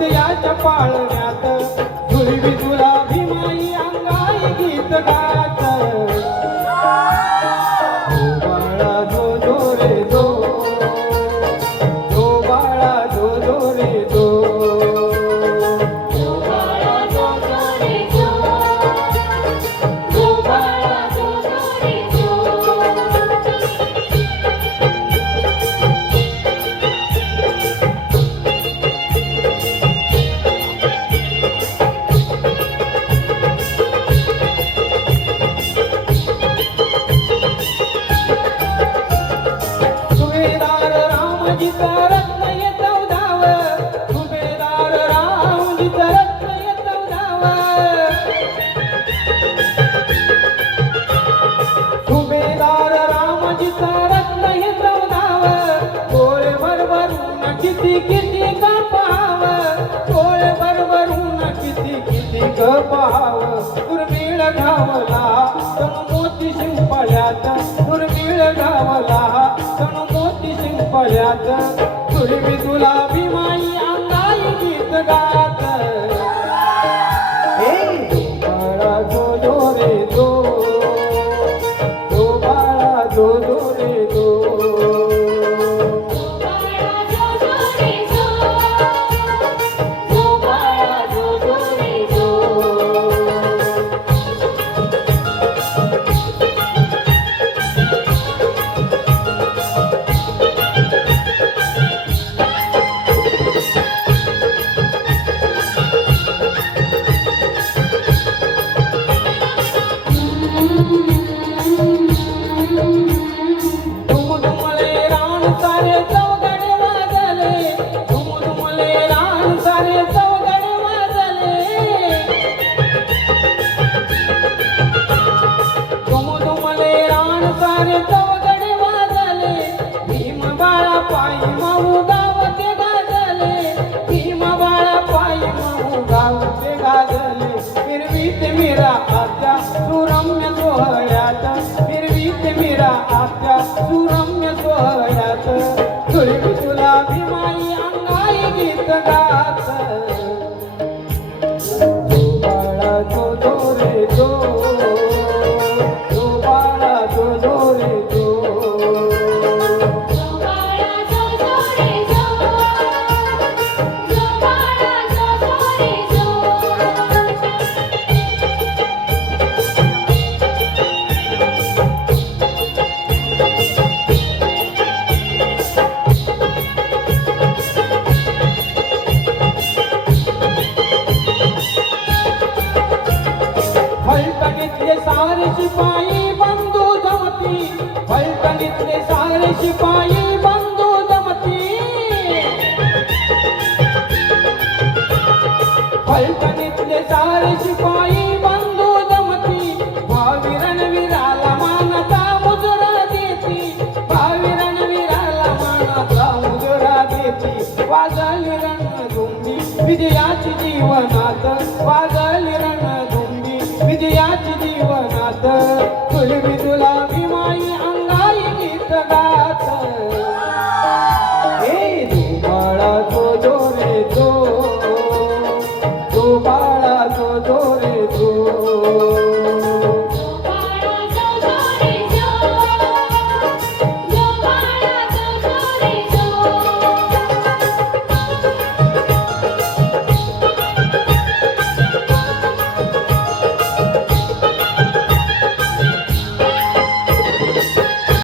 हृदयाच्या पाळण्यात दुर्वी तुला भीमाई अंगाई गीत गात बाळा जो जो रे जो बाळा जो जो रे जो किती गपाव डोळे भरभरून किती गपाव दुर्मिळ घावला तनु मोती शिंपल्यात दुर्मिळ घावला तनु मोती शिंपल्यात दुर्वी तुला भीमाई अंगाई गीत गात बाळा जो जो रे जो बाळा जो जो रे जो मेरा आत्या सुरम्य सोहळ्यात फिरवीत मेरा आत्या सुरम्य सोहळ्यात दुर्वी तुला भीमाई अंगाई गीत गात बाळा जो जो रे जो बाळा जो जो रे जो फलटणीतले सारे शिपाई बंधू जमती फलटणीतले सारे शिपाई बंधू जमती फलटणीतले सारे शिपाई बंधू जमती भावी रणवीराला मानाचा मुजरा देती भावी रणवीराला मानाचा मुजरा देती वाजली रणधुंदी विजयाची जीवनात वाज